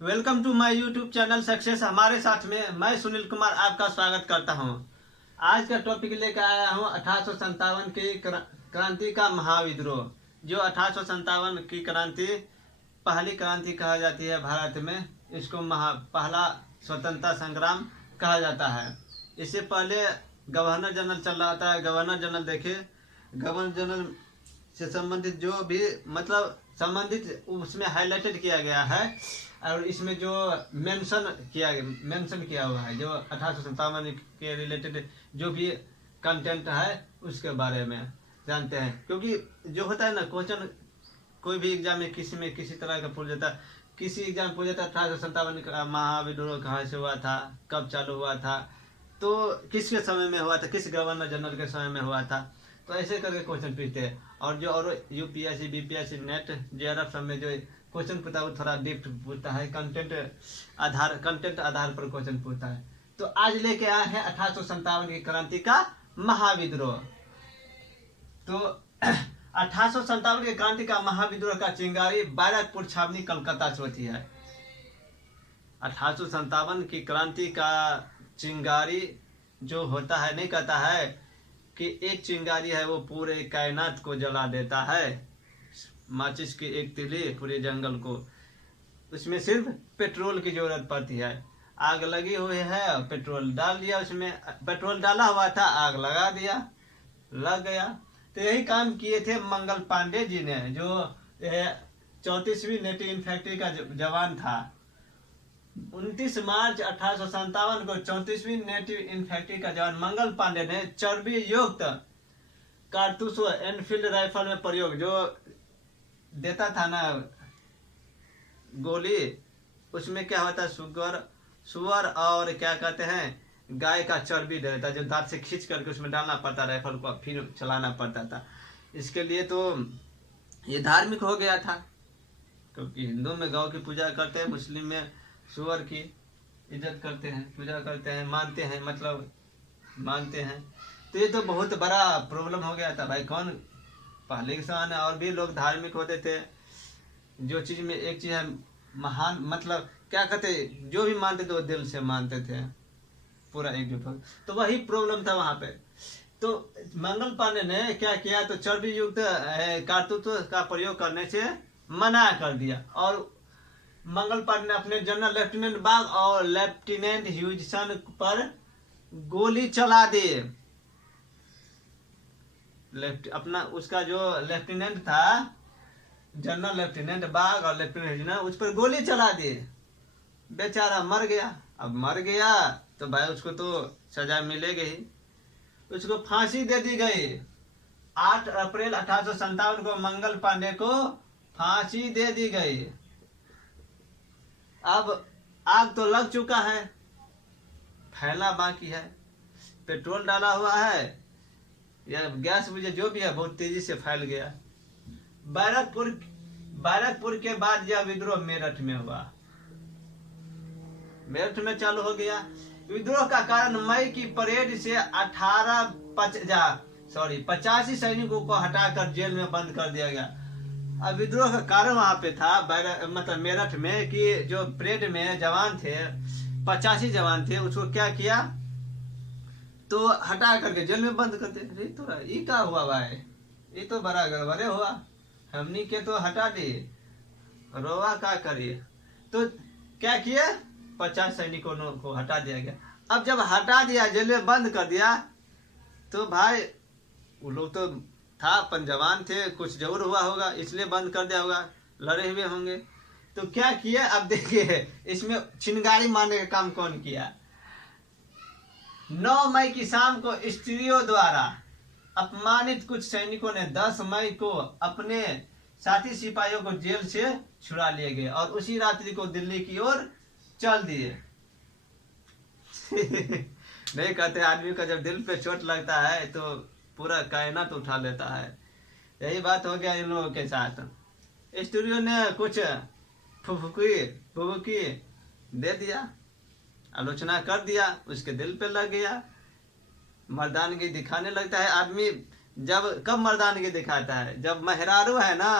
Welcome to my YouTube channel success. हमारे साथ में मैं सुनील कुमार आपका स्वागत करता हूं। आज का टॉपिक लेकर आया हूं 1857 की क्रांति का महाविद्रोह। जो 1857 की क्रांति पहली क्रांति कहा जाती है भारत में। इसको पहला स्वतंत्रता संग्राम कहा जाता है। इससे पहले गवर्नर जनरल चल रहा था। गवर्नर जनरल देखिए, गवर्नर जनरल से संबंधित जो भी मतलब संबंधित उसमें हाईलाइटेड किया गया है और इसमें जो मेंशन किया हुआ है जो 1857 के रिलेटेड जो भी कंटेंट है उसके बारे में जानते हैं। क्योंकि जो होता है ना क्वेश्चन, कोई भी एग्जाम में किसी तरह का पूछ जाता है। किसी एग्जाम पूछ जाता है 1857 का महाविद्रोह कहाँ से हुआ था, कब चालू हुआ था, तो किसके समय में हुआ था, किस गवर्नर जनरल के समय में हुआ था। तो ऐसे करके क्वेश्चन पूछते हैं। और जो और यूपीएससी बीपीएससी नेट जेआरएफ सब में जो क्वेश्चन पूछता है वो थोड़ा डीप पूछता है, कंटेंट आधार पर क्वेश्चन पूछता है। तो आज लेके आए हैं 1857 की क्रांति का महाविद्रोह। तो 1857 की क्रांति का महाविद्रोह का चिंगारी बैरकपुर छावनी कलकत्ता से होती है। 1857 की क्रांति का चिंगारी जो होता है, नहीं कहता है कि एक चिंगारी है वो पूरे कायनात को जला देता है। माचिस की एक तिली पूरे जंगल को, उसमें सिर्फ पेट्रोल की जरूरत पड़ती है। आग लगी हुई है, पेट्रोल डाल दिया, उसमें पेट्रोल डाला हुआ था, आग लगा दिया, लग गया। तो यही काम किए थे मंगल पांडे जी ने, जो 34वीं नेटिव इन्फेंट्री का जवान था। 29 मार्च 1857 को 34वीं नेटिव इन्फेंट्री का जवान मंगल पांडे ने चर्बी युक्त कारतूस एनफील्ड राइफल में प्रयोग जो देता था ना गोली, उसमें क्या होता, सुअर और क्या कहते हैं गाय का चर्बी दे देता, जो दांत से खींच करके उसमें डालना पड़ता, राइफल को फिर चलाना पड़ता था। इसके लिए तो ये धार्मिक हो गया था, क्योंकि हिंदू में गौ की पूजा करते हैं, मुस्लिम में सुअर की इज्जत करते हैं, पूजा करते हैं, मानते हैं। तो ये तो बहुत बड़ा प्रॉब्लम हो गया था भाई। कौन पहले के समय में और भी लोग धार्मिक होते थे। जो चीज में एक चीज है महान, मतलब क्या कहते, जो भी मानते थे वो दिल से मानते थे, पूरा एकजुट हो। तो वही प्रॉब्लम था वहां पे। तो मंगल पांडे ने क्या किया, तो चर्बी युक्त कारतूस का प्रयोग करने से मना कर दिया। और मंगल पांडे ने अपने जनरल लेफ्टिनेंट बाग और लेफ्टिनेंट ह्यूजसन पर गोली चला दी। अपना उसका जो लेफ्टिनेंट था, जनरल लेफ्टिनेंट बाग और लेफ्टिनेंट ह्यूजसन, उस पर गोली चला दी। बेचारा मर गया। अब मर गया तो भाई उसको तो सजा मिलेगी ही। उसको फांसी दे दी गई। 8 अप्रैल 1857 को मंगल पांडे को फांसी दे दी गई। अब आग तो लग चुका है, फैलना बाकी है। पेट्रोल डाला हुआ है या गैस मुझे जो भी है बहुत तेजी से फैल गया। बैरकपुर के बाद यह विद्रोह मेरठ में हुआ। मेरठ में चालू हो गया। विद्रोह का कारण मई की परेड से 85 सैनिकों को हटाकर जेल में बंद कर दिया गया। अब विद्रोह का कारण वहां पे था मतलब मेरठ में, कि जो परेड में जवान थे 85 जवान थे, उसको क्या किया, तो हटा करके जेल में बंद कर दिया। तो ये क्या हुआ भाई, ये तो बड़ा गड़बड़े हुआ। हमनी के तो हटा दिए, रोवा क्या करिए। तो क्या किया, 50 सैनिकों को हटा दिया गया। अब जब हटा दिया, जेल में बंद कर दिया, तो भाई वो लोग तो था अपन जवान थे, कुछ जरूर हुआ होगा इसलिए बंद कर दिया होगा, लड़े हुए होंगे। तो क्या किया, अब देखिए इसमें चिंगारी मारने का काम कौन किया। 9 मई की शाम को स्त्रियों द्वारा अपमानित कुछ सैनिकों ने 10 मई को अपने साथी सिपाहियों को जेल से छुड़ा लिए गए और उसी रात्रि को दिल्ली की ओर चल दिए। नहीं कहते, आदमी का जब दिल पे चोट लगता है तो पूरा कायनात उठा लेता है। यही बात हो गया इन लोगों के साथ। स्टूडियो ने कुछ फुफुकी दे दिया, आलोचना कर दिया, उसके दिल पे लग गया। मर्दानगी दिखाने लगता है आदमी। कब मर्दानगी दिखाता है, जब मेहरारू है ना,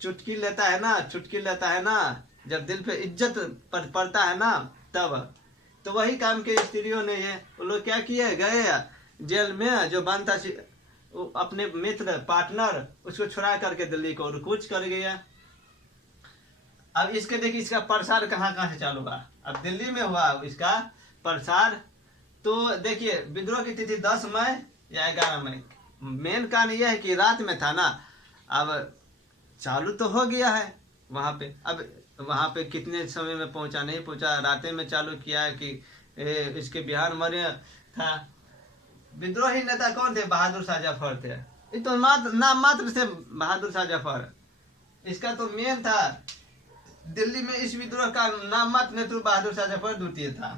चुटकी लेता है ना, जब दिल पे इज्जत पड़ता है ना तब। तो वही काम के स्त्रियों ने ये वो लोग क्या किए, गए जेल में जो बंद था अपने मित्र पार्टनर उसको छुड़ा करके दिल्ली को कूच कर गया। अब इसके देखिए इसका प्रसार कहाँ कहाँ से चालू हुआ। अब दिल्ली में हुआ इसका प्रसार। तो देखिए विद्रोह की तिथि 10 मई या 11 मई। मेन कारण यह है कि रात में था ना। अब चालू तो हो गया है वहाँ पे। अब वहाँ पे कितने समय में पहुँचा नहीं पहुँचा, रातें में चालू किया है कि इसके बिहार मरे था। विद्रोही नेता कौन थे? बहादुर शाह जफर थे। ये तो नाम मात्र से बहादुर शाह जफर। इसका तो मेन था दिल्ली में इस विद्रोह का नाम मात्र नेतृत्व बहादुर शाह जफर द्वितीय था।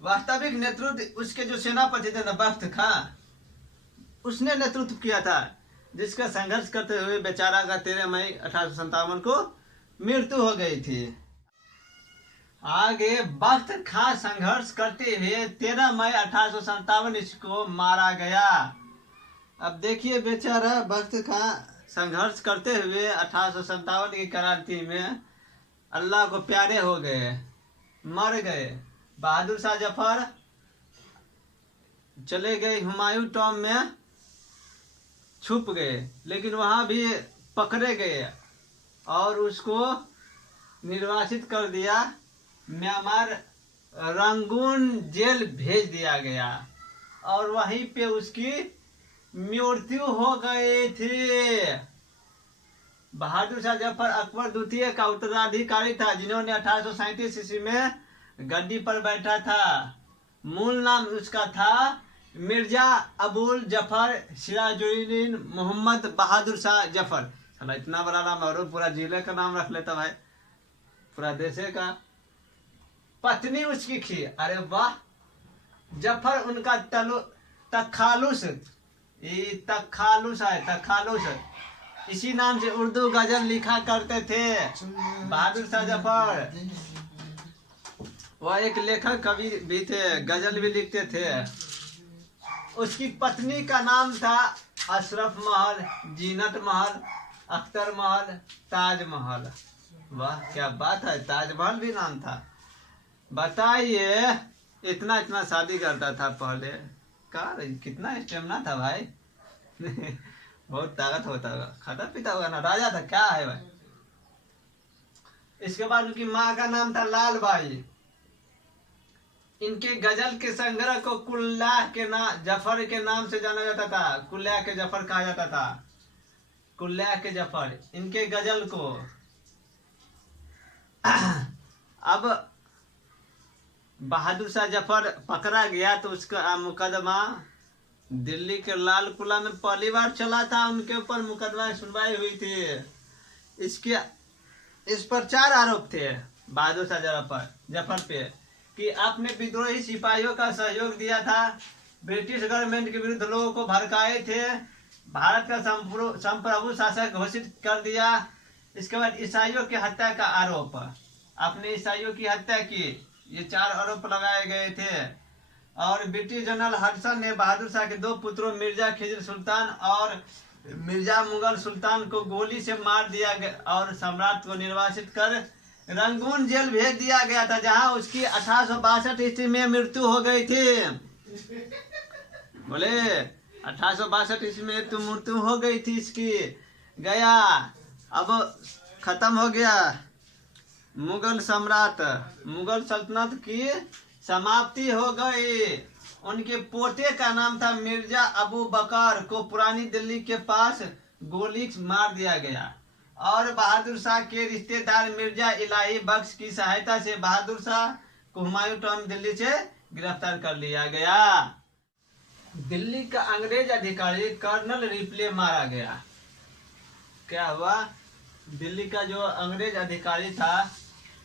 वास्तविक नेतृत्व उसके जो सेनापति थे ना बख्त खां, उसने नेतृत्व किया था, जिसका संघर्ष करते हुए बेचारा का 13 मई 1857 को मृत्यु हो गई थी। आगे बख्त खां संघर्ष करते हुए 13 मई 1857 इसको मारा गया। अब देखिए बेचारा बख्त खां संघर्ष करते हुए 1857 की क्रांति में अल्लाह को प्यारे हो गए, मर गए। बहादुर शाह जफर चले गए हुमायूं टॉम में, छुप गए, लेकिन वहां भी पकड़े गए और उसको निर्वासित कर दिया। म्यांमार रंगून जेल भेज दिया गया और वहीं पे उसकी मृत्यु हो गई थी। बहादुर शाह जफर अकबर द्वितीय का उत्तराधिकारी था, जिन्होंने 1837 ईस्वी में गद्दी पर बैठा था। मूल नाम उसका था मिर्जा अबुल जफर सिराजुद्दीन मोहम्मद बहादुर शाह जफर। साला इतना बड़ा नाम और पूरा जिले का नाम रख लेता भाई, पूरा देशे का। पत्नी उसकी थी, अरे वाह, जफर उनका तखालुस, ये तखालुस है, तखालुस। इसी नाम से उर्दू गजल लिखा करते थे बहादुर शाह जफर। वह एक लेखक कवि भी थे, गजल भी लिखते थे। उसकी पत्नी का नाम था अशरफ महल, जीनत महल, अख्तर महल, ताज महल। वाह क्या बात है, ताजमहल भी नाम था। बताइए इतना इतना शादी करता था पहले का, कितना स्टेमिना था भाई। बहुत ताकत होता होगा, खाता पीता होगा ना, राजा था क्या है भाई। इसके बाद उनकी माँ का नाम था लाल बाई। इनके गजल के संग्रह को कुल्लाह के नाम जफर के नाम से जाना जाता था, कुल्लाह के जफर कहा जाता था, कुल्लाह के जफर इनके गजल को। अब बहादुर शाह जफर पकड़ा गया तो उसका मुकदमा दिल्ली के लाल किला में पहली बार चला था। उनके ऊपर मुकदमा सुनवाई हुई थी। इस पर 4 आरोप थे बहादुर शाह जफर पे कि आपने विद्रोही सिपाहियों का सहयोग दिया था, ब्रिटिश गवर्नमेंट के विरुद्ध लोगों को भड़काए थे, भारत का संप्रभु शासक घोषित कर दिया। इसके बाद ईसाइयों की हत्या का आरोप, आपने ईसाइयों की हत्या की, ये 4 आरोप लगाए गए थे। और ब्रिटिश जनरल हडसन ने बहादुर शाह के 2 पुत्रों मिर्जा खिजर सुल्तान और मिर्जा मुगल सुल्तान को गोली से मार दिया गया और सम्राट को निर्वासित कर रंगून जेल भेज दिया गया था, जहां उसकी 1862 ईस्वी में मृत्यु हो गई थी। बोले 1862 ईस्वी में तो मृत्यु हो गई थी इसकी। गया, अब खत्म हो गया मुगल सम्राट, मुगल सल्तनत की समाप्ति हो गई। उनके पोते का नाम था मिर्जा अबू बकर को पुरानी दिल्ली के पास गोली मार दिया गया और बहादुर शाह के रिश्तेदार मिर्जा इलाही बख्श की सहायता से बहादुर शाह को हुमायूं टॉम दिल्ली से गिरफ्तार कर लिया गया। दिल्ली का अंग्रेज अधिकारी कर्नल रिपले मारा गया। क्या हुआ? दिल्ली का जो अंग्रेज अधिकारी था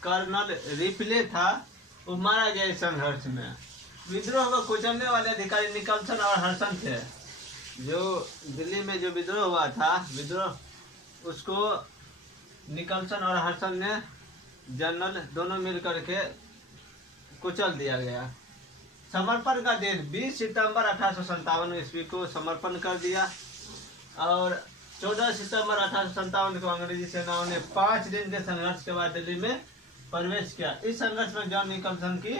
कर्नल रिपले था, वो मारा गया इस संघर्ष में। विद्रोह को कुचलने वाले अधिकारी निकलसन और हडसन थे। जो दिल्ली में जो विद्रोह हुआ था, विद्रोह उसको निकलसन और हडसन ने जनरल दोनों मिल करके कुचल दिया गया। समर्पण का दिन 20 सितंबर 1857 ईस्वी को समर्पण कर दिया और 14 सितंबर 1857 को अंग्रेजी सेनाओं ने 5 दिन के संघर्ष के बाद दिल्ली में प्रवेश किया। इस संघर्ष में जॉन निकलसन की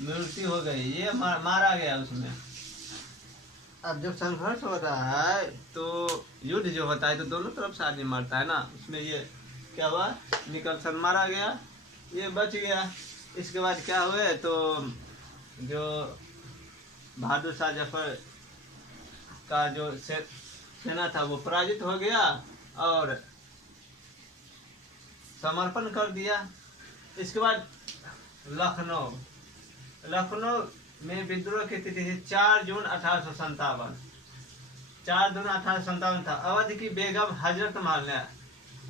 मृत्यु हो गई, ये मारा गया उसमें। अब जब संघर्ष हो रहा है तो युद्ध जो होता है तो दोनों तरफ से आदमी मरता है ना, उसमें ये क्या हुआ, निकलसन मारा गया, ये बच गया। इसके बाद क्या हुए तो जो बहादुर शाह जफर का जो सेना था वो पराजित हो गया और समर्पण कर दिया। इसके बाद लखनऊ में विद्रोह की तिथि थी 4 जून 1857। 4 जून 1857 था। अवध की बेगम हजरत महल ने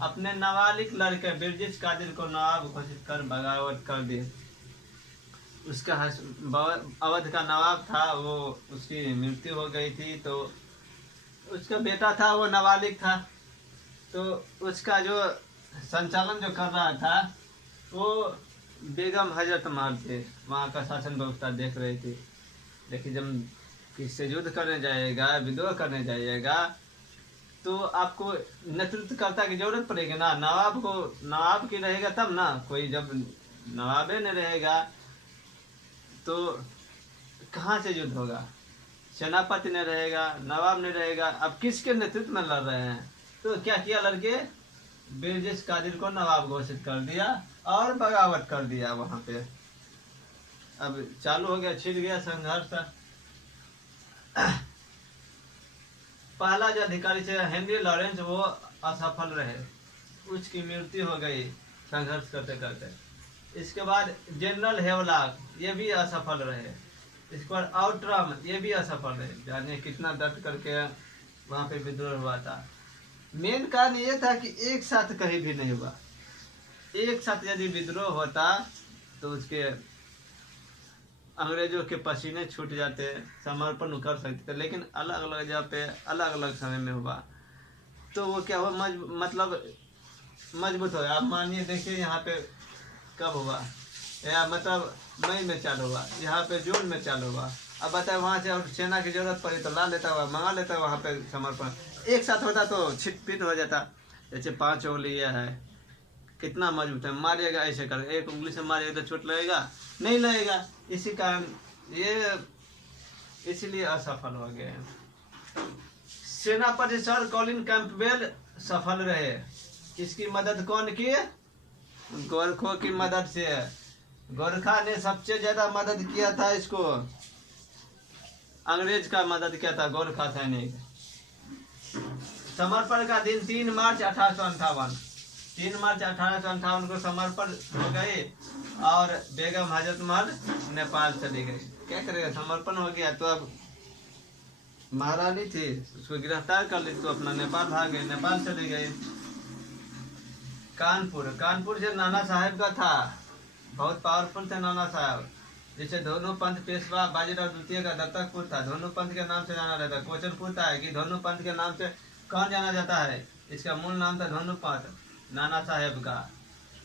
अपने नाबालिग लड़के बिरजिश कादिर को नवाब घोषित कर बगावत कर दी। उसका अवध का नवाब था, वो उसकी मृत्यु हो गई थी, तो उसका बेटा था वो नाबालिग था, तो उसका जो संचालन जो कर रहा था वो बेगम हजरत महल थे, वहाँ का शासन व्यवस्था देख रही थी। देखिए जब किससे युद्ध करने जाएगा, विद्रोह करने जाइएगा तो आपको नेतृत्वकर्ता की जरूरत पड़ेगी ना, नवाब की रहेगा तब ना, कोई जब नवाबे नहीं रहेगा तो कहाँ से युद्ध होगा, सेनापति नहीं रहेगा, नवाब नहीं रहेगा, अब किसके नेतृत्व में लड़ रहे हैं। तो क्या किया लड़के, बिरजिश कादिर को नवाब घोषित कर दिया और बगावत कर दिया वहां पे। अब चालू हो गया, छिड़ गया संघर्ष। पहला जो अधिकारी थे हेनरी लॉरेंस, वो असफल रहे, उसकी मृत्यु हो गई संघर्ष करते करते। इसके बाद जनरल हेवलाक, ये भी असफल रहे। इसके बाद आउटरम, ये भी असफल रहे। जाने कितना दर्द करके वहां पे विद्रोह हुआ था। मेन कारण ये था कि एक साथ कहीं भी नहीं हुआ। एक साथ यदि विद्रोह होता तो उसके अंग्रेजों के पसीने छूट जाते, समर्पण कर सकते थे, लेकिन अलग अलग जगह पे अलग अलग समय में हुआ तो वो क्या हुआ, मतलब मजबूत हो गया। आप मानिए देखिए यहाँ पे कब हुआ, या मतलब मई में चालू हुआ, यहाँ पे जून में चालू हुआ। अब बताए वहाँ से और सेना की जरूरत पड़ी तो ला लेता हुआ, मंगा लेता वहाँ पे समर्पण। एक साथ होता तो छिटपिट हो जाता। जैसे 5 उंगलियां है, कितना मजबूत है, मारिएगा ऐसे कर, एक उंगली से मारिएगा तो चोट लगेगा नहीं लगेगा। इसी कारण ये इसीलिए असफल हो गए। सेनापति सर कॉलिन कैंपबेल सफल रहे। इसकी मदद कौन की, गोरखों की मदद से। गोरखा ने सबसे ज्यादा मदद किया था इसको, अंग्रेज का मदद किया था गोरखा सैनिक। समर्पण का दिन 3 मार्च 1858। 3 मार्च 1858 को समर्पण हो गए और बेगम हजरत महल नेपाल चली गई। क्या करेगा, समर्पण हो गया तो अब महारानी थी, उसको गिरफ्तार कर ली तो अपना नेपाल भाग गए, नेपाल चले गए। कानपुर से नाना साहेब का था, बहुत पावरफुल थे नाना साहब। जैसे धोनू पंथ पेशवा बाजीराव द्वितीय का दत्तकपुर था, धोनू पंथ के नाम से जाना जाता है। क्वेश्चन पूछता है कि धोनू पंथ के नाम से कौन जाना जाता है, इसका मूल नाम था धोनू पंथ, नाना साहेब का।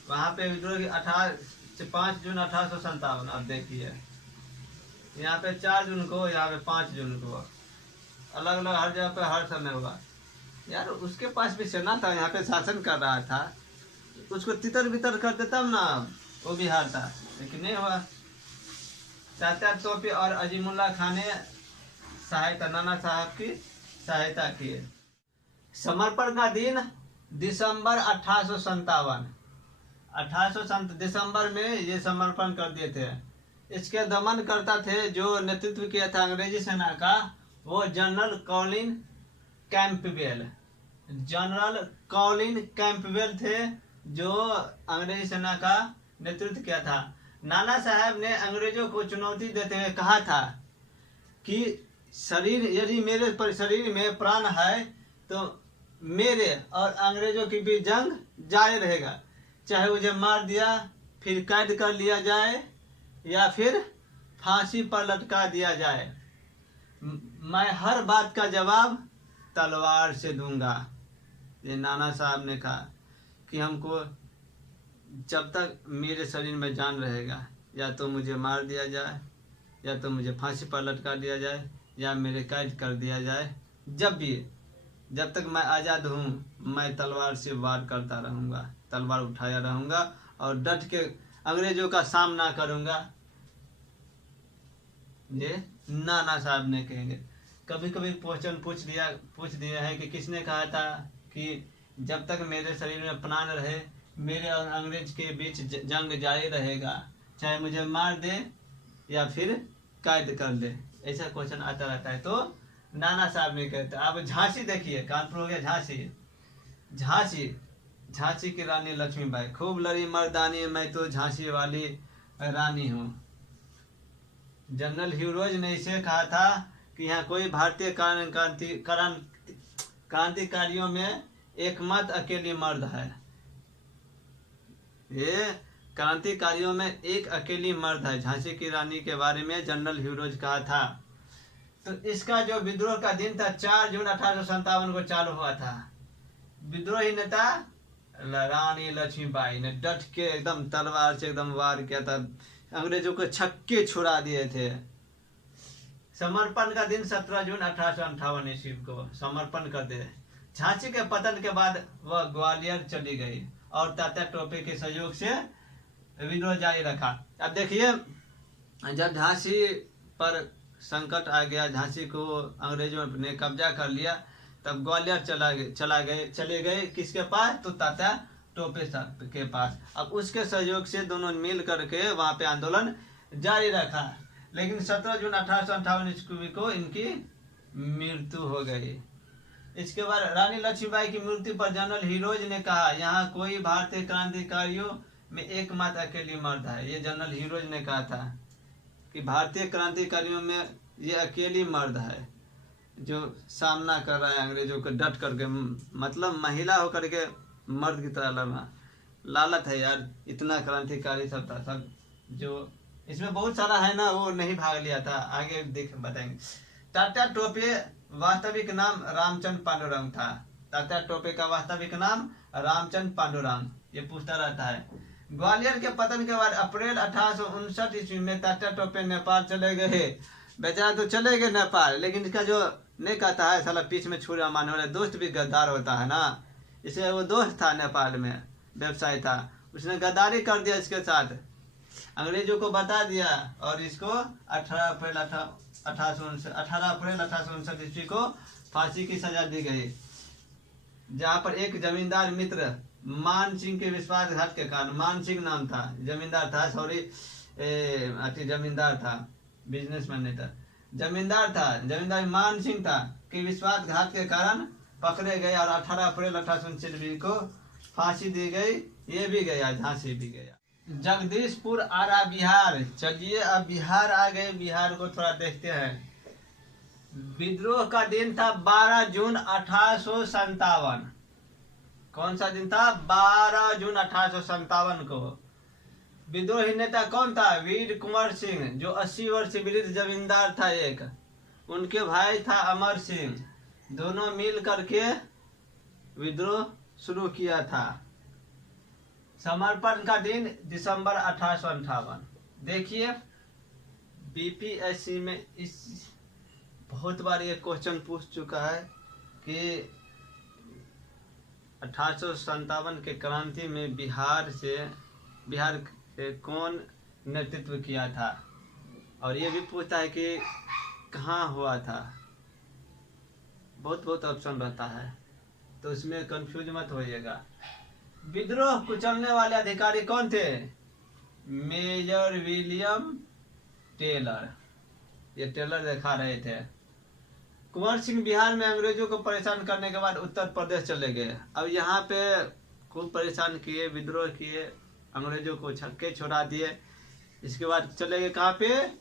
वहाँ पे विद्रोह की 5 जून 1857। अब देखिए यहाँ पे 4 जून को, यहाँ पे 5 जून को, अलग अलग हर जगह पे हर समय हुआ। यार उसके पास भी सेना था, यहाँ पे शासन कर रहा था, उसको तितर बितर करते तब ना वो भी हारता, लेकिन नहीं हुआ। तात्या तोपे और अजीमुल्ला खान ने सहायता, नाना साहब की सहायता की। समर्पण का दिन दिसंबर 1857। 1857 दिसंबर में ये समर्पण कर दिए थे। इसके दमन करता थे, जो नेतृत्व किया था अंग्रेजी सेना का, वो general Colin Campbell. General Colin Campbell थे जो अंग्रेजी सेना का नेतृत्व किया था। नाना साहब ने अंग्रेजों को चुनौती देते हुए कहा था कि यदि मेरे शरीर में प्राण है तो मेरे और अंग्रेजों के बीच जंग जारी रहेगा, चाहे मुझे मार दिया फिर कैद कर लिया जाए या फिर फांसी पर लटका दिया जाए, मैं हर बात का जवाब तलवार से दूंगा। ये नाना साहब ने कहा कि हमको जब तक मेरे शरीर में जान रहेगा, या तो मुझे मार दिया जाए, या तो मुझे फांसी पर लटका दिया जाए, या मेरे कैद कर दिया जाए, जब भी जब तक मैं आज़ाद हूँ मैं तलवार से वार करता रहूँगा, तलवार उठाया रहूँगा और डट के अंग्रेजों का सामना करूँगा। ये नाना साहब ने कहेंगे। कभी कभी क्वेश्चन पूछ दिया है कि किसने कहा था कि जब तक मेरे शरीर में प्राण रहे मेरे और अंग्रेज के बीच जंग जारी रहेगा, चाहे मुझे मार दे या फिर कैद कर दे। ऐसा क्वेश्चन आता रहता है। तो नाना साहब ने कहते। अब झांसी देखिए, कानपुर हो गया झांसी। झांसी झांसी की रानी लक्ष्मीबाई खूब लड़ी मर्दानी, मैं तो झांसी वाली रानी हूँ। जनरल ह्यूरोज ने इसे कहा था कि यहाँ कोई भारतीय क्रांतिकारियों में एकमात्र अकेली मर्द है। ये क्रांतिकारियों में एक अकेली मर्द है। झांसी की रानी के बारे में जनरल ह्यूरोज कहा था। तो इसका जो विद्रोह का दिन था 4 जून 1857 को चालू हुआ था। विद्रोही नेता रानी लक्ष्मीबाई ने डट के एकदम तलवार से एकदम वार किया था, अंग्रेजों को छक्के छुड़ा दिए थे। समर्पण का दिन 17 जून 1858 ईस्वी को समर्पण कर दिए। झांसी के पतन के बाद वह ग्वालियर चली गई और तात्या टोपे के सहयोग से विद्रोह जारी रखा। अब देखिए, जब झांसी पर संकट आ गया, झांसी को अंग्रेजों ने कब्जा कर लिया, तब ग्वालियर चले गए किसके पास? तो तात्या टोपे साहब के पास। अब उसके सहयोग से दोनों मिल करके वहां पे आंदोलन जारी रखा। लेकिन 17 जून 1858 ईस्वी को इनकी मृत्यु हो गई। इसके बाद रानी लक्ष्मीबाई की मृत्यु पर जनरल ह्यूरोज ने कहा, यहाँ कोई भारतीय क्रांतिकारियों में एकमात्र अकेली मर्द है। ये जनरल ह्यूरोज ने कहा था कि भारतीय क्रांतिकारियों में ये अकेली मर्द है जो सामना कर रहा है अंग्रेजों को डट करके। मतलब महिला होकर के मर्द की तरह लड़ना। लालत है यार, इतना क्रांतिकारी सब था, सब जो इसमें बहुत सारा है ना, वो नहीं भाग लिया था। आगे बताएंगे। तात्या टोपे वास्तविक नाम रामचंद्र पांडुरंग था। तात्या टोपे का वास्तविक नाम रामचंद्र पांडुरंग, ये पूछता रहता है। ग्वालियर के पतन के बाद अप्रैल 1859 ईस्वी में तात्या टोपे नेपाल चले गए। बेचारा तो चले गए नेपाल, लेकिन इसका जो नहीं कहता है साला पीछ में छुरा मारने वाला दोस्त भी गद्दार होता है ना। इसे वो दोस्त था नेपाल में, व्यवसाय था, उसने गद्दारी कर दिया इसके साथ, अंग्रेजों को बता दिया और इसको 18 अप्रैल 1859 ईस्वी को फांसी की सजा दी गई। जहाँ पर एक जमींदार मित्र मान सिंह के विश्वासघात के कारण, मान सिंह नाम था, जमींदार था, जमींदार था, बिजनेसमैन नहीं था, जमींदार मान सिंह था कि विश्वासघात के कारण पकड़े गए और 18 अप्रैल 1859 को फांसी दी गई। ये भी गया, झांसी भी गया। जगदीशपुर आरा बिहार। चलिए अब बिहार आ गए, बिहार को थोड़ा देखते हैं। विद्रोह का दिन था 12 जून 1857। कौन सा दिन था? 12 जून 1857 को। विद्रोही नेता कौन था? वीर कुंवर सिंह, जो 80 वर्ष वृद्ध जमींदार था एक, उनके भाई था अमर सिंह। दोनों मिल करके विद्रोह शुरू किया था। समर्पण का दिन दिसंबर 1858। देखिए बीपीएससी में इस बहुत बार ये क्वेश्चन पूछ चुका है कि 1857 के क्रांति में बिहार से कौन नेतृत्व किया था, और ये भी पूछता है कि कहाँ हुआ था। बहुत ऑप्शन रहता है, तो इसमें कंफ्यूज मत होइएगा। विद्रोह कुचलने वाले अधिकारी कौन थे? Major William Taylor. ये टेलर दिखा रहे थे। कुंवर सिंह बिहार में अंग्रेजों को परेशान करने के बाद उत्तर प्रदेश चले गए। अब यहाँ पे खूब परेशान किए, विद्रोह किए, अंग्रेजों को छक्के छुड़ा दिए। इसके बाद चले गए कहाँ पे?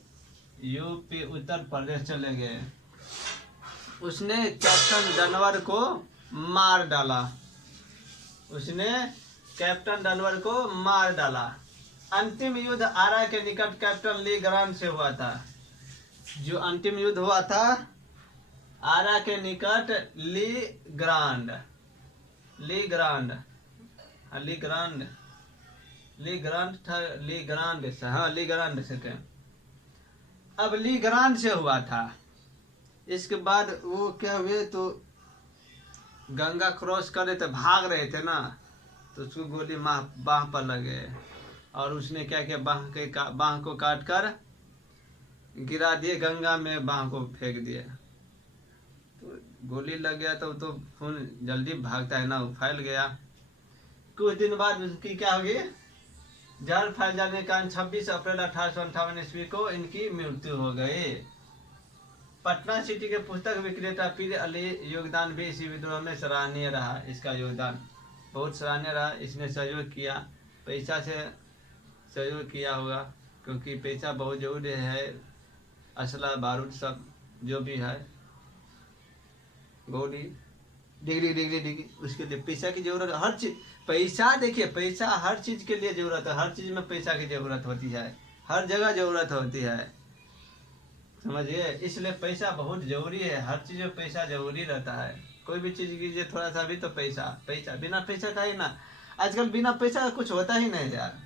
यूपी, उत्तर प्रदेश चले गए। उसने कैप्टन डनवर को मार डाला। अंतिम युद्ध आरा के निकट कैप्टन ली ग्रांड से हुआ था। जो अंतिम युद्ध हुआ था आरा के निकट ली ग्रांड से थे। अब ली ग्रांड से हुआ था। इसके बाद वो क्या हुए तो गंगा क्रॉस कर रहे थे, भाग रहे थे ना, तो उसको गोली बाह पर लगे और उसने क्या किया, बाह को काट कर गिरा दिए गंगा में, बाह को फेंक दिए। तो गोली लग गया तो खून जल्दी भागता है ना, वो फैल गया। कुछ दिन बाद उसकी क्या होगी, जहर फैल जाने के कारण 26 अप्रैल 1858 ईस्वी को इनकी मृत्यु हो गई। पटना सिटी के पुस्तक विक्रेता पीर अली योगदान भी इसी विद्रोह में सराहनीय रहा। इसका योगदान बहुत सराहनीय रहा, इसने सहयोग किया, पैसा से सहयोग किया होगा, क्योंकि पैसा बहुत जरूरी है, असला बारूद सब जो भी है, गोली डिग्री उसके लिए पैसा की जरूरत है। हर चीज पैसा, देखिए पैसा हर चीज के लिए जरूरत है, हर चीज में पैसा की जरूरत होती है, हर जगह जरूरत होती है, समझिए। इसलिए पैसा बहुत जरूरी है, हर चीज में पैसा जरूरी रहता है। कोई भी चीज कीजिए थोड़ा सा भी तो पैसा, बिना पैसा का ही ना, आजकल बिना पैसा का कुछ होता ही नहीं यार।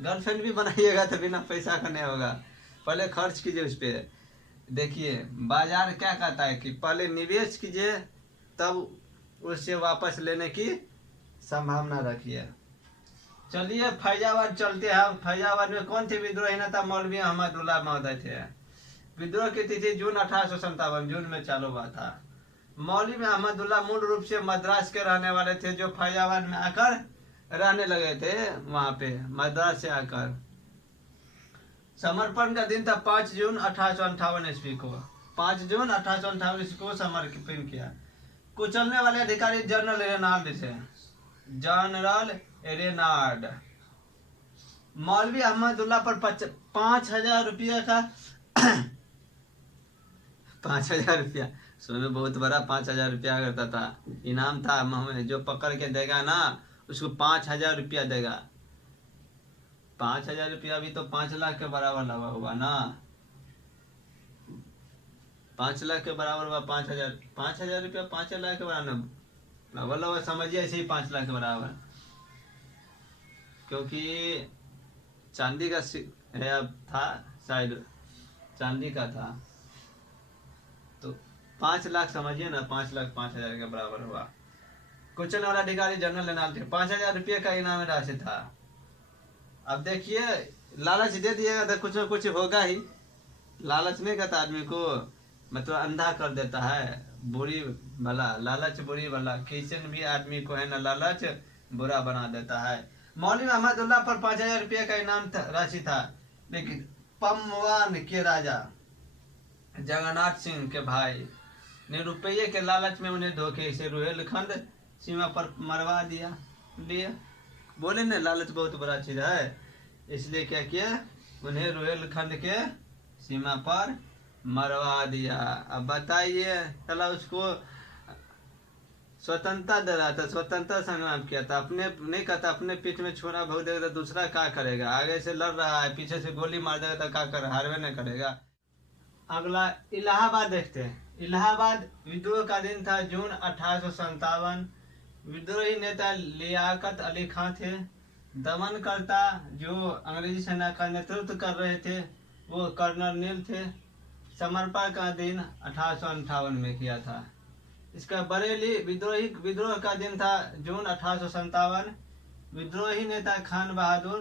गर्लफ्रेंड भी बनाइएगा तो बिना पैसा का नहीं होगा, पहले खर्च कीजिए उस पर। देखिए बाजार क्या कहता है कि पहले निवेश कीजिए, तब उससे वापस लेने की संभावना रखिए। चलिए फैजाबाद चलते हैं। फैजाबाद में कौन थे विद्रोही नेता, मौलवी अहमदुल्लाह महोदय थे। विद्रोह की तिथि जून 1857, जून में चालू हुआ था। मौलवी अहमदुल्लाह मूल रूप से मद्रास के रहने वाले थे, जो फैजाबाद में आकर रहने लगे थे, वहां पे मद्रास से आकर। समर्पण का दिन था 5 जून 1858 ईस्वी को, 5 जून 1858 ईस्वी को समर्पण किया। कुचलने वाले अधिकारी जनरल रेनाल्ड थे, जनरल रेनाल्ड। मौलवी अहमदुल्लाह पर 5,000 रुपया का 5,000 रुपया, सुनो बहुत बड़ा 5,000 रुपया करता था, इनाम था। जो पकड़ के देगा ना उसको 5,000 रुपया देगा। 5,000 रुपया भी तो 5 लाख के बराबर लगा हुआ ना, 5 लाख के बराबर हुआ 5,000 रुपया 5 लाख के बराबर लगा, समझिए ऐसे ही 5 लाख के बराबर, क्योंकि चांदी का है, अब था शायद चांदी का था, तो 5 लाख समझिए ना, 5 लाख 5,000 के बराबर हुआ। कुचलने वाला अधिकारी जनरल रेनाल्ड थे, 5,000 रुपये का इनाम राशि था। अब देखिए लालच दे दिएगा तो कुछ ना कुछ होगा ही, लालच नहीं करता आदमी को, मतलब अंधा कर देता है, बुरी भला, लालच बुरी भला, किसी भी आदमी को है ना लालच बुरा बना देता है। मौलवी अहमदुल्लाह पर 5,000 रुपये का इनाम राशि था, लेकिन पमवान के राजा जगन्नाथ सिंह के भाई ने रुपये के लालच में उन्हें धोखे से रुहेलखंड सीमा पर मरवा दिया। बोले न लालच बहुत बड़ा चीज है, इसलिए क्या किया, उन्हें रुहेलखंड के सीमा पर मरवा दिया। अब बताइए, चला उसको स्वतंत्रता दे रहा था, स्वतंत्रता संग्राम किया था, अपने नहीं कहता, अपने पीठ में छोरा भोग देगा तो दूसरा क्या करेगा, आगे से लड़ रहा है, पीछे से गोली मार देगा तो क्या कर, हारवे नहीं करेगा। अगला इलाहाबाद देखते हैं। इलाहाबाद विद्रोह का दिन था जून 1857। विद्रोही नेता लियाकत अली खां थे। दमनकर्ता जो अंग्रेजी सेना का नेतृत्व कर रहे थे वो कर्नल नील थे। समर्पण का दिन 1858 में किया था। इसका बरेली विद्रोह का दिन था जून 1857। विद्रोही नेता खान बहादुर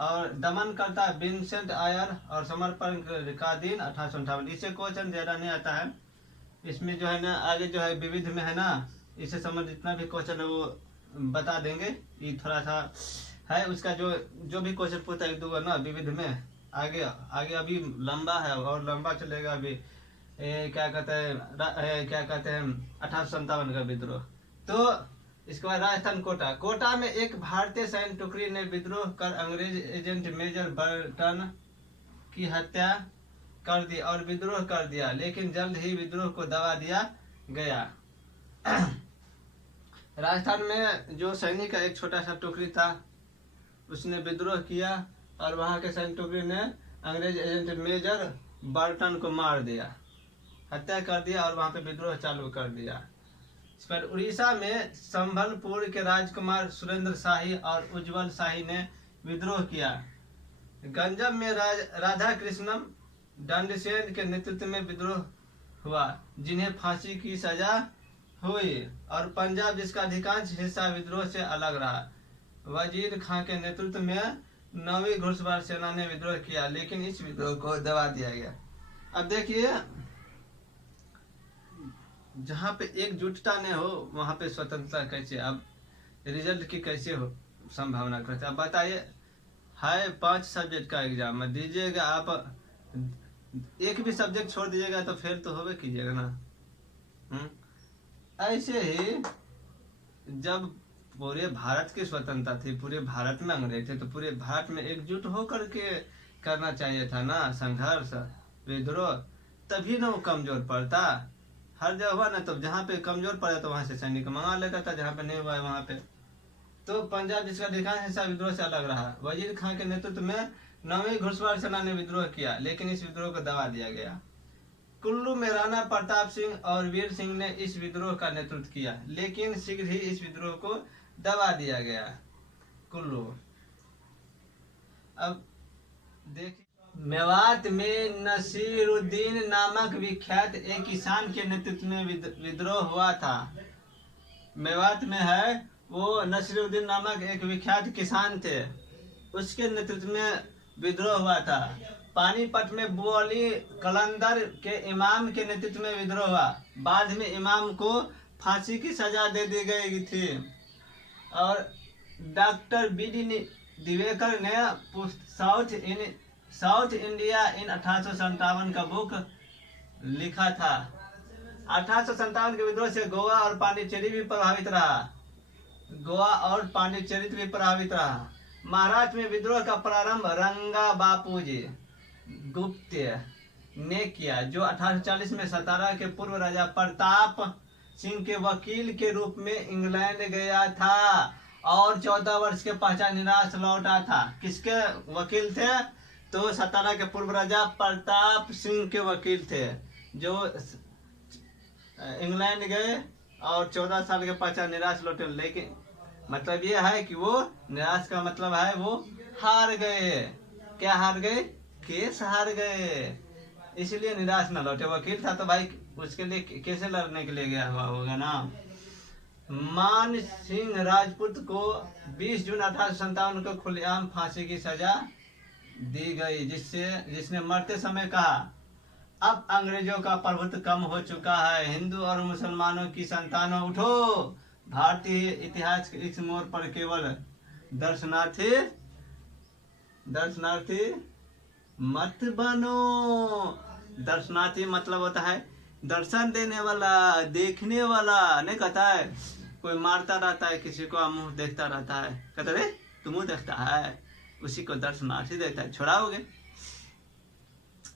और दमनकर्ता विंसेंट आयर और समर्पण का दिन 1858। इससे क्वेश्चन ज्यादा नहीं आता है, इसमें जो है ना आगे जो है विविध में है ना, इससे संबंधित जितना भी क्वेश्चन है वो बता देंगे। ये थोड़ा सा है उसका जो भी क्वेश्चन पूछता है दो ना विविध में, आगे अभी लंबा है और लंबा चलेगा अभी। क्या कहते हैं 1857 का विद्रोह। तो इसके बाद राजस्थान कोटा में एक भारतीय सैन्य टुकड़ी ने विद्रोह कर अंग्रेज एजेंट मेजर बर्टन की हत्या कर दी और विद्रोह कर दिया, लेकिन जल्द ही विद्रोह को दबा दिया गया। राजस्थान में जो सैनिक का एक छोटा सा टुकड़ी था उसने विद्रोह किया और वहां के सैन्य टुकड़ी ने अंग्रेज एजेंट मेजर बर्टन को मार दिया, हत्या कर दिया और वहां पे विद्रोह चालू कर दिया। इस पर उड़ीसा में संभलपुर के राजकुमार सुरेंद्र शाही और उज्जवल शाही ने विद्रोह किया। गंजम में राधा कृष्णम दंडसेन के नेतृत्व में विद्रोह हुआ, जिन्हें फांसी की सजा हुई और पंजाब जिसका अधिकांश हिस्सा विद्रोह से अलग रहा। वजीर खां के नेतृत्व में 9वीं घुड़सवार सेना ने विद्रोह किया, लेकिन इस विद्रोह को दबा दिया गया। अब देखिए, जहाँ पे एकजुटता न हो वहाँ पे स्वतंत्रता कैसे, अब रिजल्ट की कैसे हो संभावना करते। अब बताइए, है 5 सब्जेक्ट का एग्जाम में दीजिएगा, आप एक भी सब्जेक्ट छोड़ दीजिएगा तो फेल तो होवे कीजिएगा ना। ऐसे ही जब पूरे भारत की स्वतंत्रता थी, पूरे भारत में अंग्रेज थे, तो पूरे भारत में एकजुट होकर के करना चाहिए था ना संघर्ष, विद्रोह, तभी ना वो कमजोर पड़ता। हर जगह हुआ ना, तो जहाँ पे कमजोर पड़ा तो वहां से सैनिक मंगा लेता था, जहाँ पे नहीं हुआ है वहां पे। तो पंजाब जिसका अधिकांश हिस्सा विद्रोह से अलग रहा। वजीर खां के नेतृत्व में 9वीं घुड़सवार सेना ने विद्रोह किया, लेकिन इस विद्रोह को दबा दिया गया। कुल्लू में राणा प्रताप सिंह और वीर सिंह ने इस विद्रोह का नेतृत्व किया, लेकिन शीघ्र ही इस विद्रोह को दबा दिया गया। कुल्लू। अब देखिए, मेवात में नसीरुद्दीन नामक विख्यात एक किसान के नेतृत्व में विद्रोह हुआ था। मेवात में है वो नसीरुद्दीन नामक एक विख्यात किसान थे, उसके नेतृत्व में विद्रोह हुआ था। पानीपत में बुअली कलंदर के इमाम के नेतृत्व में विद्रोह हुआ। बाद में इमाम को फांसी की सजा दे दी गई थी। और डॉक्टर बी.डी. दिवेकर ने साउथ इंडिया इन 1857 का बुक लिखा था। 1857 के विद्रोह से गोवा और पांडिचेरी भी प्रभावित रहा। महाराष्ट्र में विद्रोह का प्रारंभ रंगा बापूजी गुप्त ने किया, जो 1840 में सतारा के पूर्व राजा प्रताप सिंह के वकील के रूप में इंग्लैंड गया था और 14 वर्ष के पश्चात निराश लौटा था। किसके वकील थे? तो सतारा के पूर्व राजा प्रताप सिंह के वकील थे, जो इंग्लैंड गए और 14 साल के पश्चात निराश लौटे। लेकिन मतलब ये है कि वो निराश का मतलब है वो हार गए। क्या हार गए? केस हार गए, इसलिए निराश न लौटे। वकील था तो भाई उसके लिए कैसे लड़ने के लिए गया हुआ होगा ना। मान सिंह राजपूत को 20 जून 1857 को खुलेआम फांसी की सजा दी गई, जिसने मरते समय कहा, अब अंग्रेजों का प्रभुत्व कम हो चुका है, हिंदू और मुसलमानों की संतानों उठो, भारतीय इतिहास के इस मोड़ पर केवल दर्शनार्थी मत बनो। दर्शनार्थी मतलब होता है दर्शन देने वाला, देखने वाला। नहीं कहता है कोई मारता रहता है किसी को, मुंह देखता रहता है, कहता रे तू मुंह देखता है, उसी को दर्शनार्थी देखता है, छोड़ाओगे।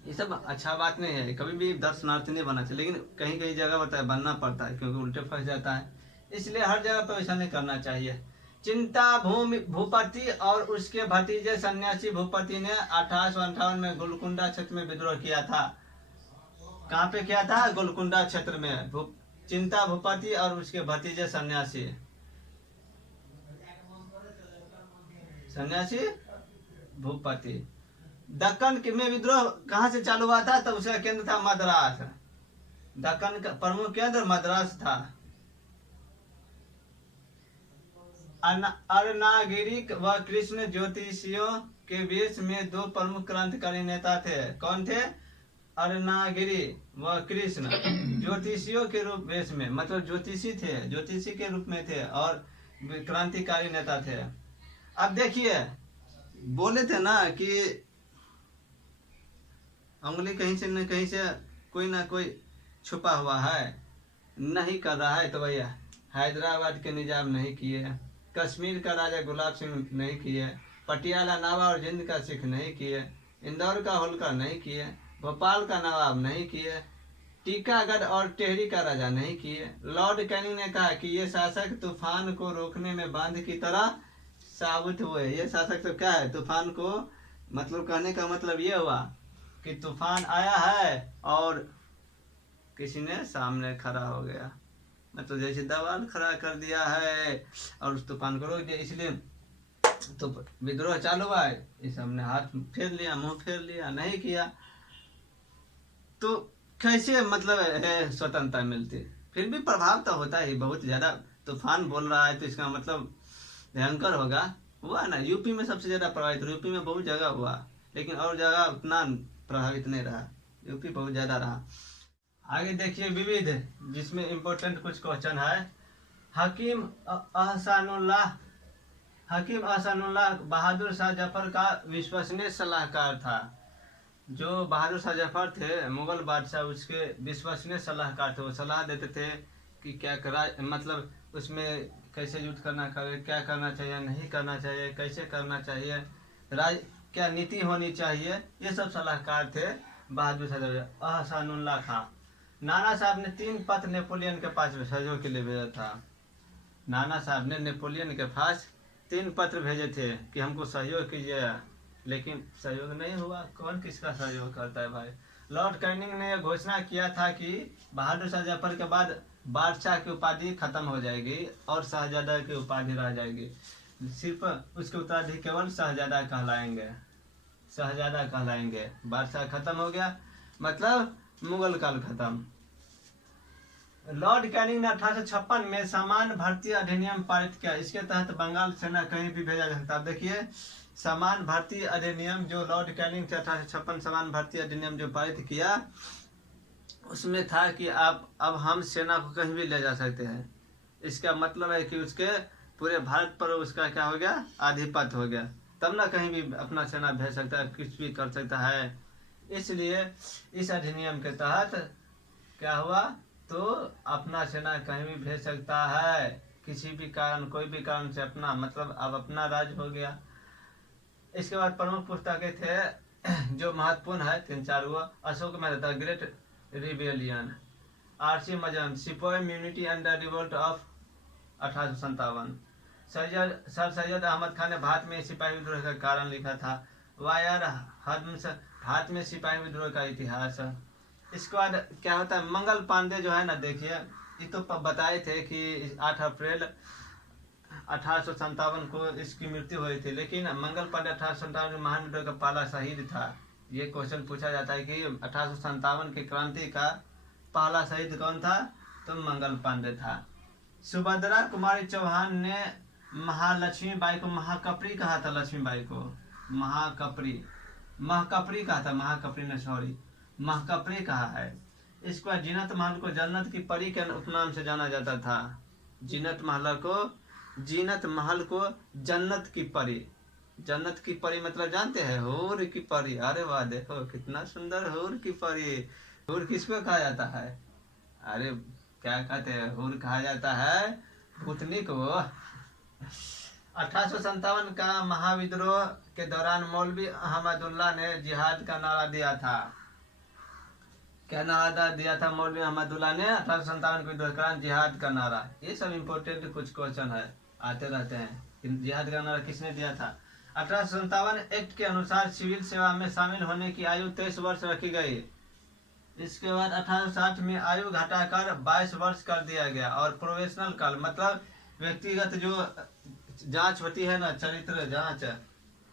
ये सब अच्छा बात नहीं है, कभी भी दर्शनार्थी नहीं बनना चाहिए, लेकिन कहीं कहीं जगह होता है बनना पड़ता है, क्योंकि उल्टे फंस जाता है, इसलिए हर जगह पर ऐसा नहीं करना चाहिए। चिंता भूपति और उसके भतीजे सन्यासी भूपति ने 1858 में गोलकुंडा क्षेत्र में विद्रोह किया था। कहाँ पे किया था? गोलकुंडा क्षेत्र में। चिंता भूपति और उसके भतीजे सन्यासी भूपति। दक्कन में विद्रोह कहाँ से चालू हुआ था? तब उसका केंद्र था मद्रास। दक्कन का प्रमुख केंद्र मद्रास था। अरुणागिरी व कृष्ण ज्योतिषियों के बीच में 2 प्रमुख क्रांतिकारी नेता थे। कौन थे? अरुणागिरी व कृष्ण ज्योतिषियों के रूप में, मतलब ज्योतिषी के रूप में थे और क्रांतिकारी नेता थे। अब देखिए, बोले थे ना कि उंगली कहीं से न कहीं से कोई ना कोई छुपा हुआ है, नहीं कर रहा है। तो भैया हैदराबाद के निजाम नहीं किए, कश्मीर का राजा गुलाब सिंह नहीं किए, पटियाला नवाब और जिंद का सिख नहीं किए, इंदौर का होलकर नहीं किए, भोपाल का नवाब नहीं किए, टीकागढ़ और टेहरी का राजा नहीं किए। लॉर्ड कैनिंग ने कहा कि ये शासक तूफान को रोकने में बांध की तरह साबित हुए। ये शासक तो क्या है? तूफान को, मतलब कहने का मतलब ये हुआ कि तूफान आया है और किसी ने सामने खड़ा हो गया, मतलब जैसे दीवार खड़ा कर दिया है और उस तूफान को रोक दिया, इसलिए तो विद्रोह चालू हुआ है। इस हमने हाथ फेर लिया, मुंह फेर लिया, नहीं किया तो कैसे मतलब है स्वतंत्रता मिलती? फिर भी प्रभाव तो होता ही, बहुत ज़्यादा तूफान बोल रहा है तो इसका मतलब भयंकर होगा। हुआ ना, यूपी में सबसे ज़्यादा प्रभावित, यूपी में बहुत जगह हुआ, लेकिन और जगह उतना प्रभावित नहीं रहा, यूपी बहुत ज़्यादा रहा। आगे देखिए विविध, जिसमें इम्पोर्टेंट कुछ क्वेश्चन है। हकीम अहसानुल्लाह हकीम अहसानुल्लाह बहादुर शाह जफर का विश्वसनीय सलाहकार था। जो बहादुर शाह जफर थे मुगल बादशाह, उसके विश्वसनीय सलाहकार थे। वो सलाह देते थे कि क्या करा, मतलब उसमें कैसे युद्ध करना, क्या करना चाहिए, नहीं करना चाहिए, कैसे करना चाहिए, राज क्या नीति होनी चाहिए, ये सब सलाहकार थे बहादुर शाह जफर। अहसानुल्लाह खां। नाना साहब ने 3 पत्र नेपोलियन के पास सहयोग के लिए भेजा था। नाना साहब ने नेपोलियन के पास 3 पत्र भेजे थे कि हमको सहयोग कीजिए, लेकिन सहयोग नहीं हुआ। कौन किसका सहयोग करता है भाई। लॉर्ड कैनिंग ने यह घोषणा किया था कि बहादुर शाह जफर के बाद बादशाह की उपाधि खत्म हो जाएगी और शाहजादा की उपाधि रह जाएगी, सिर्फ उसके उत्तराधिकारी केवल शाहजादा कहलाएंगे, शाहजादा कहलाएंगे। बादशाह खत्म हो गया, मतलब मुगल काल खत्म। लॉर्ड कैनिंग ने 1856 में समान भर्ती अधिनियम पारित किया। इसके तहत बंगाल सेना कहीं भी भेजा जा सकता है। देखिए समान भर्ती अधिनियम जो लॉर्ड कैनिंग ने 1856 समान भर्ती अधिनियम जो पारित किया, उसमें था कि आप अब हम सेना को कहीं भी ले जा सकते हैं। इसका मतलब है कि उसके पूरे भारत पर उसका क्या हो गया, आधिपत्य हो गया, तब ना कहीं भी अपना सेना भेज सकता है, कुछ भी कर सकता है। इसलिए इस अधिनियम के तहत क्या हुआ, तो अपना सेना कहीं भी भेज सकता है, किसी भी कारण, कोई भी कारण से अपना, मतलब अब अपना राज्य हो गया। इसके बाद प्रमुख पुस्तकें थे जो महत्वपूर्ण है 3-4 वो। Ashok Mehta great rebellion, RC Majumdar sepoy mutiny and the revolt of 1857। Sir Syed Ahmed Khan ने भारत में सिपाही विद्रोह का कारण लिखा था। वायर हम्स भारत में सिपाही विद्रोह का इतिहास। इसके बाद क्या होता है, मंगल पांडे जो है ना, देखिए ये तो बताए थे कि 8 अप्रैल 1857 को इसकी मृत्यु हुई थी, लेकिन मंगल पांडे 1857 में महान विद्रोह का पहला शहीद था। ये क्वेश्चन पूछा जाता है कि 1857 की क्रांति का पहला शहीद कौन था, तो मंगल पांडे था। सुभद्रा कुमारी चौहान ने महालक्ष्मी बाई को महाकपरी कहा था। लक्ष्मीबाई को महकपरी कहा था, महाकपरी ने सॉरी महकपरी कहा है। इसके बाद जीनत महल को जन्नत की परी के उपनाम से जाना जाता था। जीनत महल को जन्नत की परी, जन्नत की परी मतलब जानते हैं, हूर की परी। अरे वाह, देखो कितना सुंदर, हूर की परी। हूर किसको कहा जाता है, अरे क्या कहते हैं, हूर कहा जाता है पुतनी को। 1857 का महाविद्रोह के दौरान मौलवी अहमदुल्लाह ने जिहाद का नारा दिया था। क्या नारा दिया था मौलवी अहमदुल्लाह ने 1857 के दौरान, जिहाद का नारा। ये सब इम्पोर्टेंट कुछ क्वेश्चन है, आते रहते हैं। जिहाद का नारा किसने दिया था। 1857 एक्ट के अनुसार सिविल सेवा में शामिल होने की आयु 23 वर्ष रखी गई। इसके बाद 1860 में आयु घटाकर 22 वर्ष कर दिया गया। और प्रोफेशनल काल मतलब व्यक्तिगत जो जांच होती है ना, चरित्र जांच,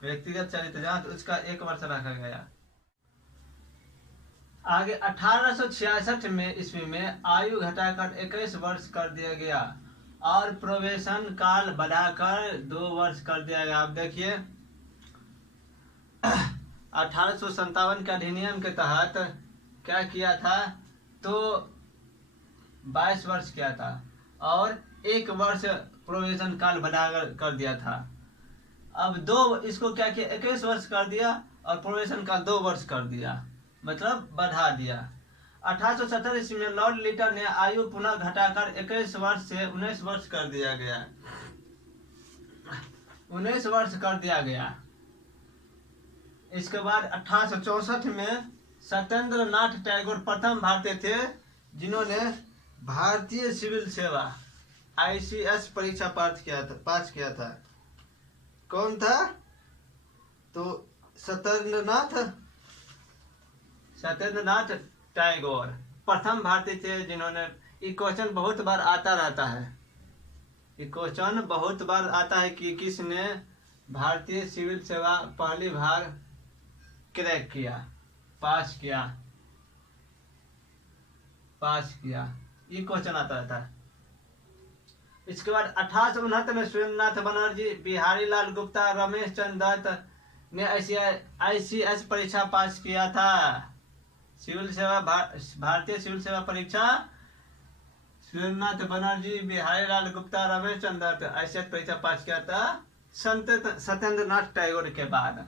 व्यक्तिगत चरित्र जांच, उसका 1 वर्ष रखा गया। आगे 1866 में ईस्वी में आयु घटाकर 21 वर्ष कर दिया गया और प्रोबेशन काल बढ़ाकर 2 वर्ष कर दिया गया। अब देखिए 1857 के अधिनियम के तहत क्या किया था, तो 22 वर्ष किया था और 1 वर्ष प्रोबेशन काल बढ़ाकर कर दिया था। अब इसको क्या किया, 21 वर्ष कर दिया और प्रोबेशन काल 2 वर्ष कर दिया, मतलब बढ़ा दिया। 1870 ईस्वी में लॉर्ड लिटन ने आयु पुनः घटाकर 21 वर्ष से 19 वर्ष कर दिया गया, 19 वर्ष कर दिया गया। इसके बाद 1864 में सत्येंद्र नाथ टैगोर प्रथम भारतीय थे जिन्होंने भारतीय सिविल सेवा ICS परीक्षा पास किया था। कौन था, तो सत्येंद्र नाथ टैगोर प्रथम भारतीय थे जिन्होंने, ये क्वेश्चन बहुत बार आता रहता है, ये क्वेश्चन बहुत बार आता है कि किसने भारतीय सिविल सेवा पहली बार क्रैक किया, पास किया। ये क्वेश्चन आता था। इसके बाद 1869 में सुरेंद्रनाथ बनर्जी, बिहारी लाल गुप्ता, रमेश चंद्र दत्त ने ICS परीक्षा पास किया था। सिविल सेवा भारतीय सिविल सेवा परीक्षा सुरेंद्रनाथ बनर्जी, बिहारी लाल गुप्ता, रमेश चंद्र दत्त ICS परीक्षा पास किया था सत्येंद्र नाथ टैगोर के बाद।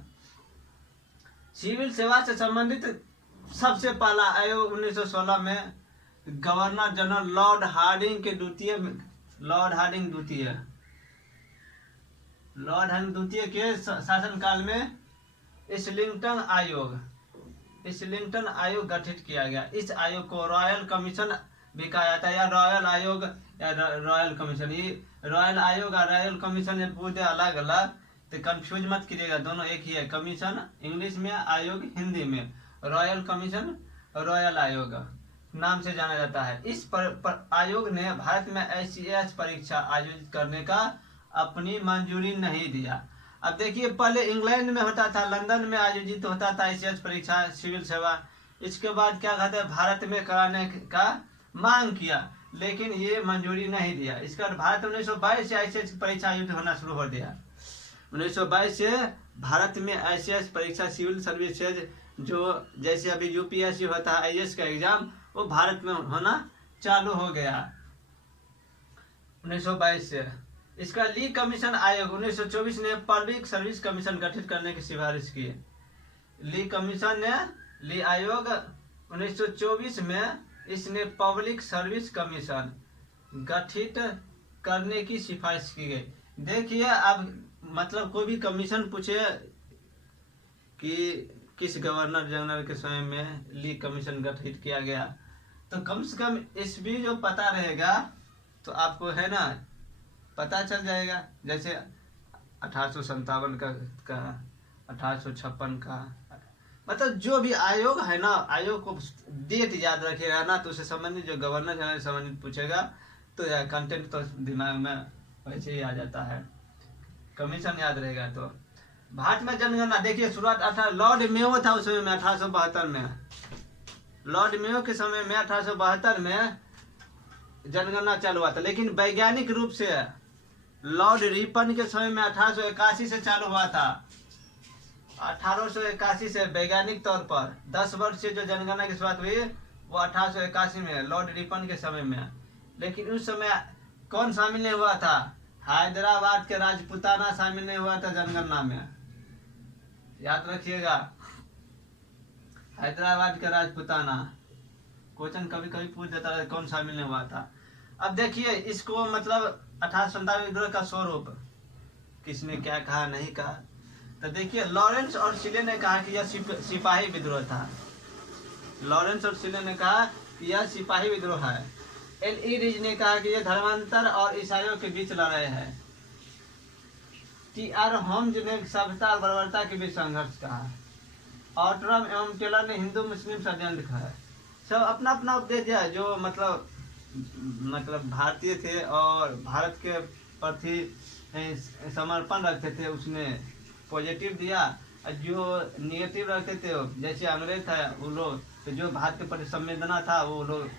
सिविल सेवा से संबंधित सबसे पहला आयोग 1916 में गवर्नर जनरल लॉर्ड हार्डिंग द्वितीय के शासनकाल में इस्लिंगटन आयोग गठित किया गया। इस आयोग को रॉयल कमीशन भी कहा जाता है, या रॉयल आयोग या रॉयल कमीशन। ये रॉयल आयोग और रॉयल कमीशन ये पूरे अलग अलग, तो कंफ्यूज मत कीजिएगा, दोनों एक ही है। कमीशन इंग्लिश में, आयोग हिंदी में। रॉयल कमीशन रॉयल आयोग नाम से जाना जाता है। इस आयोग ने भारत में ICS परीक्षा आयोजित करने का अपनी मंजूरी नहीं दिया। अब देखिए, पहले इंग्लैंड में होता था, लंदन में आयोजित होता था ICS परीक्षा सिविल सेवा। इसके बाद क्या कहते हैं, भारत में कराने का मांग किया, लेकिन ये मंजूरी नहीं दिया। इसके बाद भारत 1922 से ICS परीक्षा आयोजित होना शुरू हो गया। 1922 से भारत में ICS परीक्षा सिविल सर्विसेज, जो जैसे अभी UPSC होता है IAS का एग्जाम, वो भारत में होना चालू हो गया 1922 से। इसका ली कमीशन आयोग 1924 ने पब्लिक सर्विस कमीशन गठित करने की सिफारिश की। ली आयोग 1924 में इसने पब्लिक सर्विस कमीशन गठित करने की सिफारिश की गई। देखिए, अब मतलब कोई भी कमीशन पूछे कि किस गवर्नर जनरल के समय में ली कमीशन गठित किया गया, तो कम से कम इस भी जो पता रहेगा तो आपको है ना पता चल जाएगा। जैसे 1857 का 1856 का, मतलब जो भी आयोग है ना, आयोग को डेट याद रखिएगा ना, तो उससे संबंधित जो गवर्नर जनरल से संबंधित पूछेगा तो कंटेंट तो दिमाग में वैसे ही आ जाता है, कमीशन याद रहेगा। तो भारत में जनगणना देखिए, शुरुआत लॉर्ड मेयो था उस समय में 1872 में। लॉर्ड मेयो के समय में 1872 में जनगणना चालू हुआ था, लेकिन वैज्ञानिक रूप से लॉर्ड रिपन के समय में 1881 से चालू हुआ था। 1881 से वैज्ञानिक तौर पर 10 वर्ष से जो जनगणना की शुरुआत हुई वो 1881 में लॉर्ड रिपन के समय में। लेकिन उस समय कौन शामिल नहीं हुआ था, हैदराबाद के राजपूताना शामिल नहीं हुआ था जनगणना में, याद रखिएगा। हैदराबाद के राजपूताना क्वेश्चन कभी कभी पूछ देता है कौन शामिल नहीं हुआ था। अब देखिए, इसको मतलब 1897 विद्रोह का स्वरूप किसने क्या कहा नहीं कहा, तो देखिए लॉरेंस और सिले ने कहा कि यह सिपाही विद्रोह था। लॉरेंस और सिले ने कहा कि यह सिपाही विद्रोह है। L.E. रिज ने कहा कि यह धर्मांतर और ईसाइयों के बीच लड़ाई है। T.R. होम्स ने सभ्यता और बर्बरता के बीच संघर्ष कहा। ऑटरम एवं टेलर ने हिंदू मुस्लिम षड्यंत्र कहा। सब अपना अपना उपदेश दिया, जो मतलब भारतीय थे और भारत के प्रति समर्पण रखते थे उसने पॉजिटिव दिया, और जो निगेटिव रखते थे जैसे अंग्रेज था वो लोग, तो जो भारत के प्रति संवेदना था वो लोग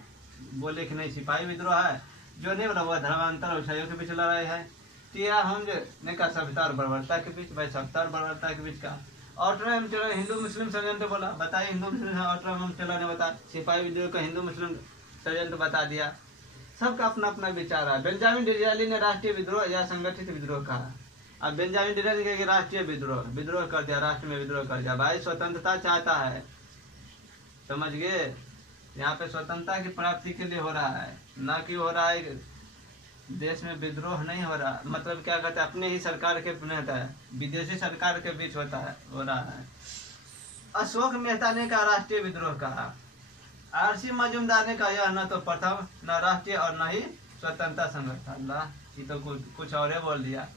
बोले कि नहीं सिपाही विद्रोह है, जो नहीं बोला वह धर्मांतर और ईसाइयों के बीच लड़ाई है। टीआर होम्स ने कहा सभ्यता और बर्बरता के बीच, भाई सभ्यता और बर्बरता के बीच का। ऑटरम टेलर हिंदू मुस्लिम षड्यंत्र बोला, बताइए हिंदू मुस्लिम। ऑटरम टेलर ने बताया सिपाही विद्रोह का हिंदू मुस्लिम षड्यंत्र बता दिया। सबका अपना अपना विचार है। बेंजामिन डिज़रायली ने राष्ट्रीय विद्रोह या संगठित विद्रोह कहा। अब बेंजामिन डिज़रायली कहे राष्ट्रीय विद्रोह कर दिया, राष्ट्र में विद्रोह कर दिया। भाई स्वतंत्रता चाहता है, समझ गए, यहाँ पे स्वतंत्रता की प्राप्ति के लिए हो रहा है, न कि हो रहा है देश में विद्रोह नहीं हो रहा। मतलब क्या कहते हैं, अपने ही सरकार के होता है, विदेशी सरकार के बीच हो रहा है। अशोक मेहता ने कहा राष्ट्रीय विद्रोह कहा। आरसी मजूमदार ने कहा यह न तो प्रथम न राष्ट्रीय और न ही स्वतंत्रता संघर्ष था। अल्लाह, ये तो कुछ और बोल दिया।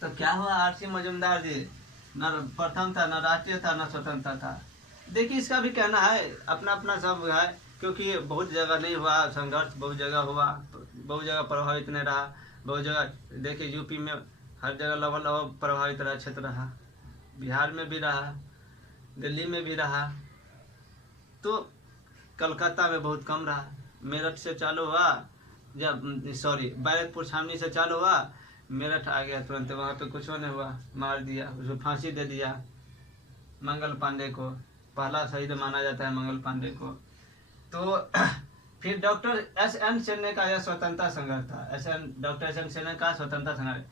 तो क्या हुआ आरसी मजूमदार जी, न प्रथम था न राष्ट्रीय था न स्वतंत्रता था। देखिए इसका भी कहना है, अपना अपना सब है, क्योंकि बहुत जगह नहीं हुआ संघर्ष, बहुत जगह हुआ, बहुत जगह प्रभावित नहीं रहा। बहुत जगह देखिए यूपी में हर जगह लगभग प्रभावित रहा, क्षेत्र रहा, बिहार में भी रहा, दिल्ली में भी रहा, तो कलकत्ता में बहुत कम रहा, मेरठ से चालू हुआ, जब सॉरी बैरकपुर छावनी से चालू हुआ, मेरठ आ गया तुरंत, वहाँ पे कुछ नहीं हुआ, मार दिया, उसको फांसी दे दिया मंगल पांडे को। पहला शहीद माना जाता है मंगल पांडे को। तो फिर डॉक्टर एस.एन. सेन का यह स्वतंत्रता संघर्ष था। Doctor SN. सेन का स्वतंत्रता संघर्ष,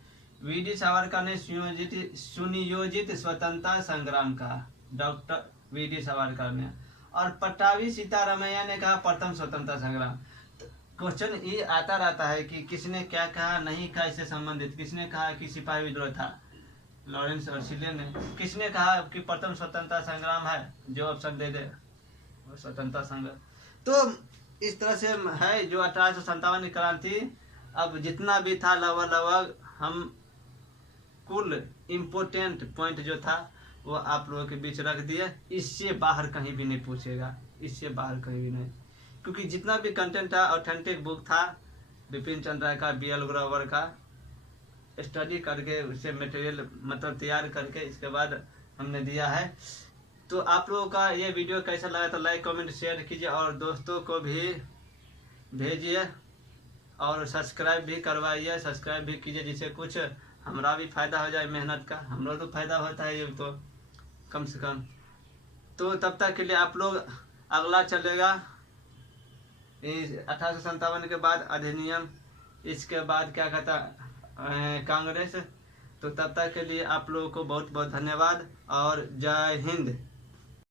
वी.डी. सावरकर ने सुनियोजित स्वतंत्रता संग्राम का, डॉक्टर वी.डी. सावरकर ने, और पट्टाभी सीतारामैया ने कहा प्रथम स्वतंत्रता संग्राम। क्वेश्चन ये आता रहता है कि किसने क्या कहा, नहीं कहा इससे संबंधित, किसने कहा कि सिपाही विद्रोह था, लॉरेंस और सिले ने, किसने कहा कि प्रथम स्वतंत्रता संग्राम है, जो ऑप्शन दे दे वो स्वतंत्रता संग्राम। तो इस तरह से है जो 1857 की क्रांति। अब जितना भी था लगभग हम कुल इम्पोर्टेंट पॉइंट जो था वो आप लोगों के बीच रख दिए। इससे बाहर कहीं भी नहीं पूछेगा, इससे बाहर कहीं भी नहीं, क्योंकि जितना भी कंटेंट था ऑथेंटिक बुक था बिपिन चंद्र राय का, बी.एल. ग्रोवर का, स्टडी करके उससे मटेरियल मतलब तैयार करके इसके बाद हमने दिया है। तो आप लोगों का ये वीडियो कैसा लगा तो लाइक कमेंट शेयर कीजिए और दोस्तों को भी भेजिए और सब्सक्राइब भी करवाइए, सब्सक्राइब भी कीजिए, जिससे कुछ हमारा भी फायदा हो जाए, मेहनत का हमरा तो फायदा होता है ये तो कम से कम। तो तब तक के लिए आप लोग, अगला चलेगा 1857 के बाद अधिनियम, इसके बाद क्या कहता कांग्रेस। तो तब तक के लिए आप लोगों को बहुत बहुत धन्यवाद और जय हिंद।